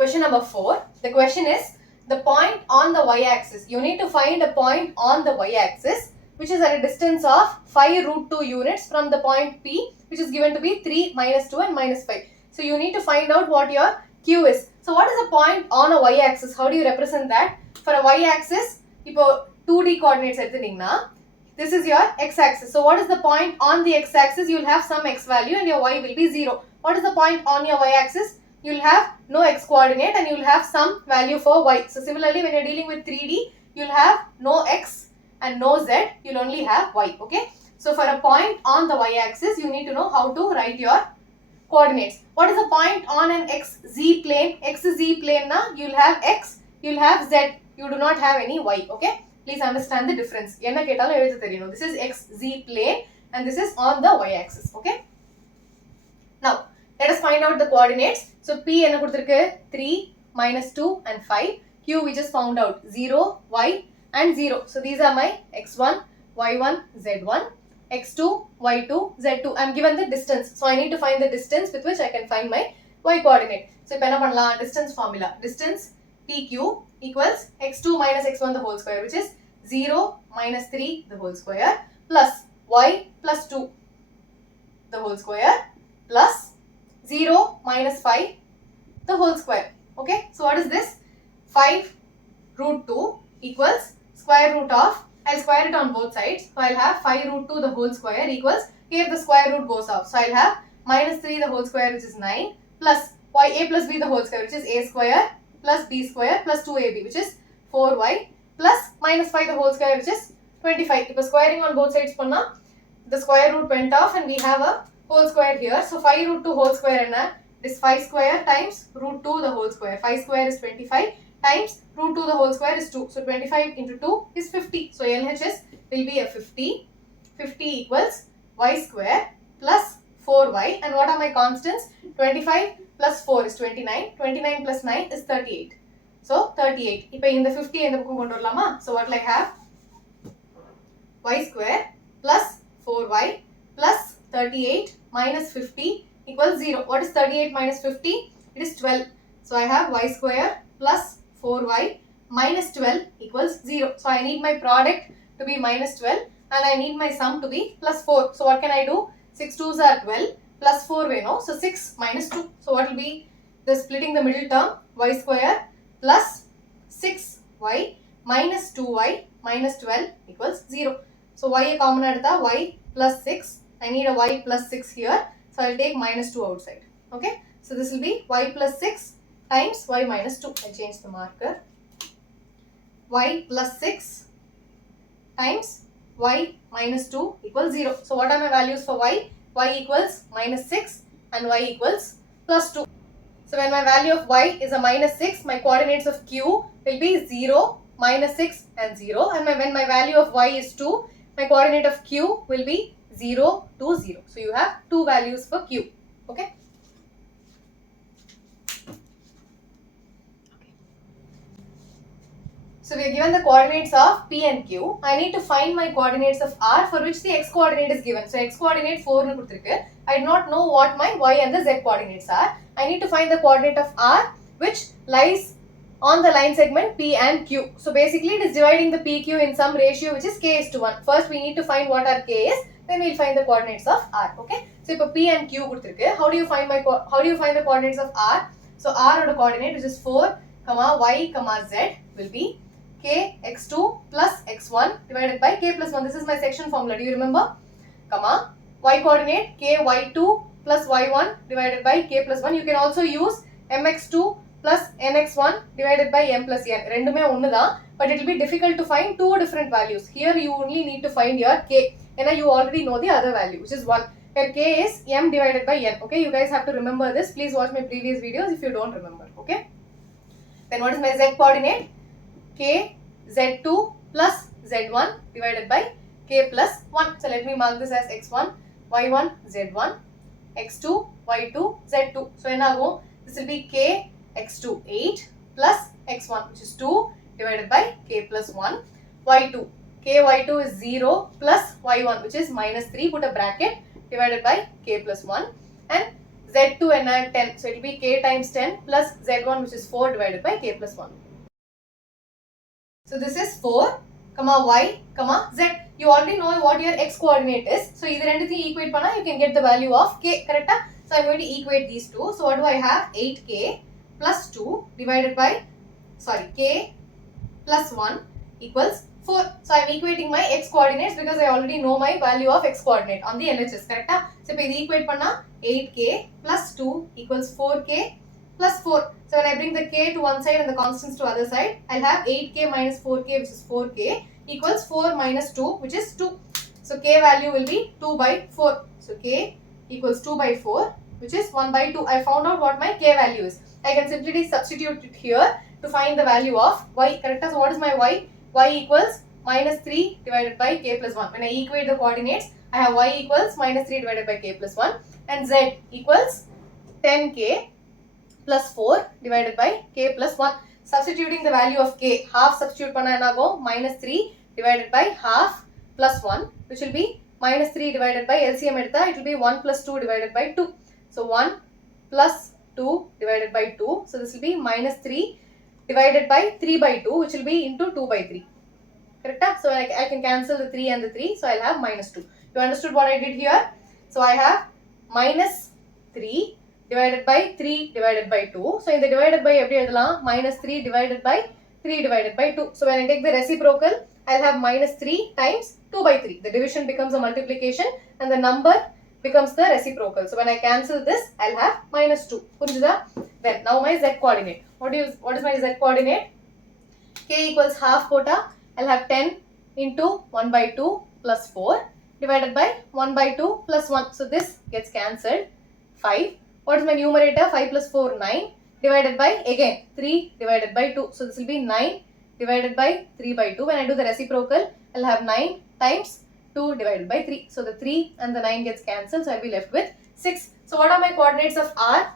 Question number 4. The question is the point on the y-axis. You need to find a point on the y-axis which is at a distance of 5 root 2 units from the point P, which is given to be 3, minus 2 and minus 5. So you need to find out what your Q is. So what is the point on a y-axis? How do you represent that? For a y-axis, இப்போ 2D coordinates எடுத்துட்டீங்கன்னா, this is your x-axis. So what is the point on the x-axis? You will have some x value and your y will be 0. What is the point on your y-axis? You will have no x coordinate and you will have some value for y. So similarly, when you are dealing with 3D, you will have no x and no z. You will only have y. Okay. So for a point on the y-axis, you need to know how to write your coordinates. What is the point on an xz plane? Xz plane na, you will have x, you will have z. You do not have any y. Okay. Please understand the difference. This is xz plane and this is on the y-axis. Okay. Now, let us find out the coordinates. So, P enna kuduthirukku 3, minus 2 and 5. Q we just found out 0, y and 0. So, these are my x1, y1, z1, x2, y2, z2. I am given the distance. So, I need to find the distance with which I can find my y coordinate. So, ipo enna pannalam? Distance formula. Distance PQ equals x2 minus x1 the whole square, which is 0 minus 3 the whole square plus y plus 2 the whole square plus 0 minus 5 the whole square. Okay. So, what is this? 5 root 2 equals square root of, I will square it on both sides. So, I will have 5 root 2 the whole square equals, here the square root goes off. So, I will have minus 3 the whole square, which is 9, plus a plus b the whole square, which is a square plus b square plus 2ab, which is 4y plus minus 5 the whole square, which is 25. If a squaring on both sides panna, the square root went off and we have a whole square here. So 5 root 2 whole square enna? This 5 square times root 2 the whole square. 5 square is 25 times root 2 the whole square is 2. So 25 into 2 is 50. So LHS will be a 50. 50 equals y square plus 4y. And what are my constants? 25 plus 4 is 29. 29 plus 9 is 38. So 38. Now in the 50 in the book, so what will I have? Y square plus 4y plus 38 minus 50 equals 0. What is 38 minus 50? It is 12. So I have y square plus 4y minus 12 equals 0. So I need my product to be minus 12 and I need my sum to be plus 4. So what can I do? 6 2s are 12 plus 4 we know. So 6 minus 2. So what will be the splitting the middle term? Y square plus 6y minus 2y minus 12 equals 0. So y a common adutha y plus 6. I need a y plus 6 here. So I will take minus 2 outside. Okay. So this will be y plus 6 times y minus 2. I change the marker. Y plus 6 times y minus 2 equals 0. So what are my values for y? Y equals minus 6 and y equals plus 2. So when my value of y is a minus 6, my coordinates of q will be 0, minus 6 and 0. And when my value of y is 2, my coordinate of q will be 0, 2, 0. So you have two values for q. Okay. So we are given the coordinates of P and Q. I need to find my coordinates of R for which the x coordinate is given. So x coordinate 4 nu kuduthirukku. I do not know what my y and the z coordinates are. I need to find the coordinate of R which lies on the line segment P and Q. So basically it is dividing the PQ in some ratio which is k is to 1. First we need to find what our k is, then we will find the coordinates of R. Okay. So if P and Q kuduthirukku, how do you find the coordinates of R? So R oda coordinate which is 4, y, z will be k x2 plus x1 divided by k plus 1. This is my section formula. Do you remember? Y coordinate k y2 plus y1 divided by k plus 1. You can also use mx2 plus nx1 divided by m plus n. Rendume onnu dhaan, but it will be difficult to find two different values. Here you only need to find your k. And you already know the other value, which is 1. Where k is m divided by n. Okay, you guys have to remember this. Please watch my previous videos if you don't remember. Okay. Then what is my z coordinate? K z2 plus z1 divided by k plus 1. So let me mark this as x1, y1, z1, x2, y2, z2. So this will be k x2 8 plus x1 which is 2 divided by k plus 1, y2. K y2 is 0 plus y1 which is minus 3, put a bracket, divided by k plus 1, and Z2 and 10. So it will be k times 10 plus Z1, which is 4 divided by k plus 1. So this is 4, comma y, comma z. You already know what your x coordinate is. So either anything equate panna, you can get the value of k, correct? So I'm going to equate these two. So what do I have? 8k plus 2 divided by, k plus 1 equals 4. So I'm equating my x coordinates because I already know my value of x coordinate on the LHS, correct? So if I equate panna, 8k plus 2 equals 4k plus 4. So when I bring the k to one side and the constants to other side, I'll have 8k minus 4k, which is 4k, equals 4 minus 2, which is 2. So k value will be 2 by 4. So k equals 2 by 4, which is 1 by 2. I found out what my k value is. I can simply substitute it here to find the value of y, correct? So what is my y? Y equals minus 3 divided by k plus 1. When I equate the coordinates, I have y equals minus 3 divided by k plus 1 and z equals 10k plus 4 divided by k plus 1. Substituting the value of k, half substitute panna enago minus 3 divided by half plus 1, which will be minus 3 divided by LCM edutha, it will be 1 plus 2 divided by 2. So 1 plus 2 divided by 2. So this will be minus 3 divided by 3 by 2, which will be into 2 by 3. Correct? So I can cancel the 3 and the 3. So I'll have minus 2. You understood what I did here? So I have minus 3 divided by 3 divided by 2. So in the divided by minus 3 divided by 3 divided by 2. So when I take the reciprocal, I'll have minus 3 times 2 by 3. The division becomes a multiplication and the number becomes the reciprocal. So when I cancel this, I'll have minus 2. Then now my z coordinate. What is my z coordinate? K equals half quota. I'll have 10 into 1 by 2 plus 4 divided by 1 by 2 plus 1. So this gets cancelled. 5. What is my numerator? 5 plus 4, 9 divided by, again, 3 divided by 2. So this will be 9 divided by 3 by 2. When I do the reciprocal, I'll have 9 times 2 divided by 3. So the 3 and the 9 gets cancelled. So I'll be left with 6. So what are my coordinates of R?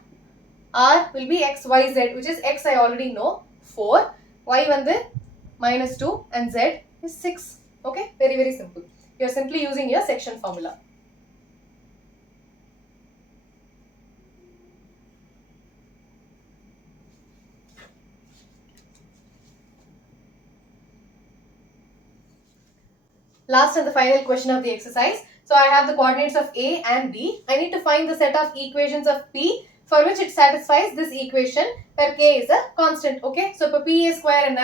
R will be x, y, z, which is x I already know, 4. Y வந்து minus 2 and z is 6. Okay, very, very simple. You are simply using your section formula. Last and the final question of the exercise. So I have the coordinates of A and B. I need to find the set of equations of P for which it satisfies this equation where K is a constant. Okay, so for P A square and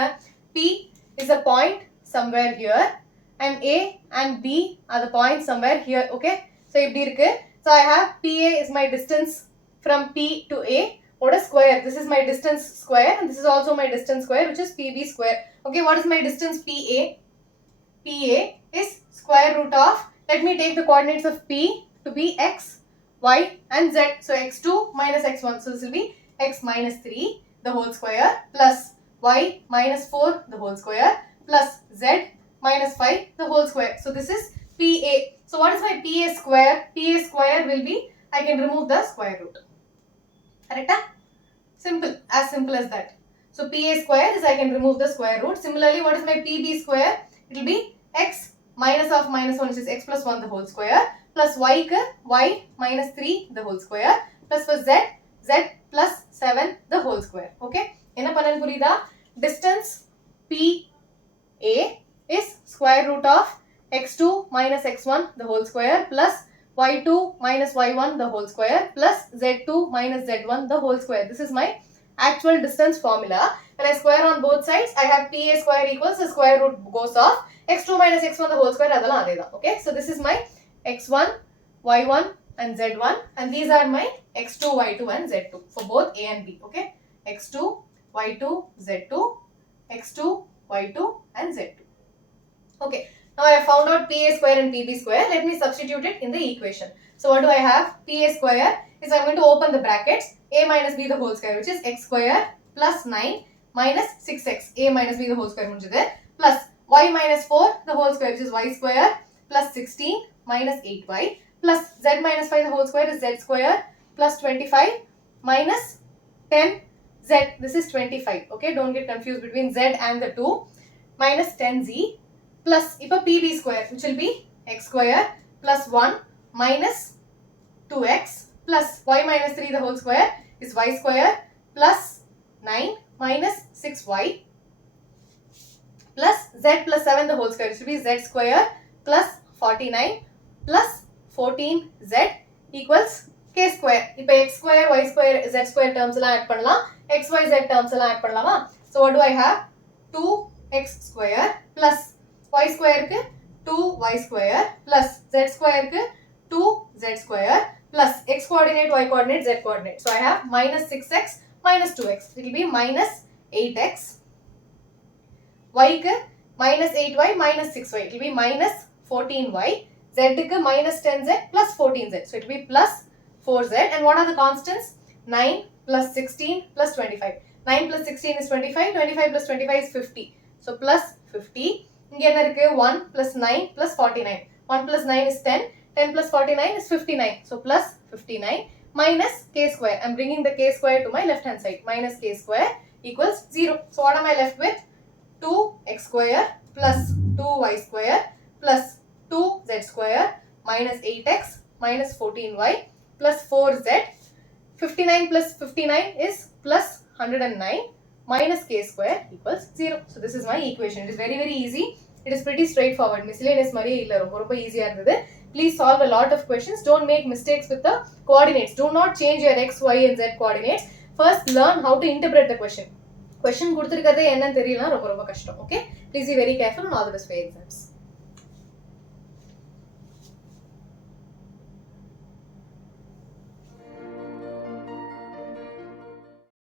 P is a point somewhere here and A and B are the points somewhere here. Okay, so so I have PA is my distance from P to A. What is square? This is my distance square and this is also my distance square, which is PB square. Okay, what is my distance PA? PA is square root of, let me take the coordinates of P to be x, y and z. So x2 minus x1. So this will be x minus 3 the whole square plus y minus 4 the whole square plus z minus 5 the whole square. So this is PA. So what is my PA square? PA square will be, I can remove the square root. Correct? Simple as that. So PA square is I can remove the square root. Similarly, what is my PB square? It will be x minus of minus 1, which is x plus 1 the whole square, plus y minus 3 the whole square, plus for z plus 7 the whole square. Okay, enna pannan purida? Distance PA is square root of x2 minus x1 the whole square plus y2 minus y1 the whole square plus z2 minus z1 the whole square. This is my actual distance formula. When I square on both sides, I have PA square equals the square root goes off x2 minus x1 the whole square. Okay, so this is my x1, y1 and z1 and these are my x2, y2 and z2 for both A and B. Okay, x2, y2, z2, x2, y2 and z2. Okay, now I have found out PA square and PB square. Let me substitute it in the equation. So what do I have? PA square is, I'm going to open the brackets, A minus B the whole square, which is x square plus 9 minus 6x, A minus B the whole square plus y minus 4 the whole square, which is y square plus 16 minus 8y plus z minus 5 the whole square is z square plus 25 minus 10z. This is 25. Okay, don't get confused between z and the 2 minus 10z plus PB square, which will be x square plus 1 minus 2x plus y minus 3 the whole square is y square plus 9 minus 6y plus z plus 7 the whole square. It should be z square plus 49 plus 14z equals k square. இப்போ x square, y square, z square terms எல்லாம் add பண்ணலாம். x, y, z terms எல்லாம் add பண்ணலாமா? So what do I have? 2x square plus y square க்கு 2y square plus z square க்கு 2z square plus x coordinate, y coordinate, z coordinate. So I have minus 6x minus 2x. It will be minus 8x. Y க்கு minus 8y minus 6y. It will be minus 14y. Z க்கு minus 10z plus 14z. So it will be plus 4z. And what are the constants? 9 plus 16 plus 25. 9 plus 16 is 25. 25 plus 25 is 50. So plus 50. இங்க என்ன இருக்கு? 1 plus 9 plus 49. 1 plus 9 is 10. 10 plus 49 is 59. So plus 59 minus k square. I'm bringing the k square to my left hand side. Minus k square equals 0. So what am I left with? 2x square plus 2y square plus 2z square minus 8x minus 14y plus 4z. 59 plus 59 is plus 109 minus k square equals 0. So this is my equation. It is very very easy. It is pretty straightforward. Miscellaneous mari illa romba easy ah irundhudu. Please solve a lot of questions. Don't make mistakes with the coordinates. Do not change your x, y and z coordinates. First learn how to interpret the question. Question கொடுத்திருக்கிறது என்னன்னு தெரியலனா ரொம்ப ரொம்ப கஷ்டம். Okay? Please be very careful and all the best for your exams.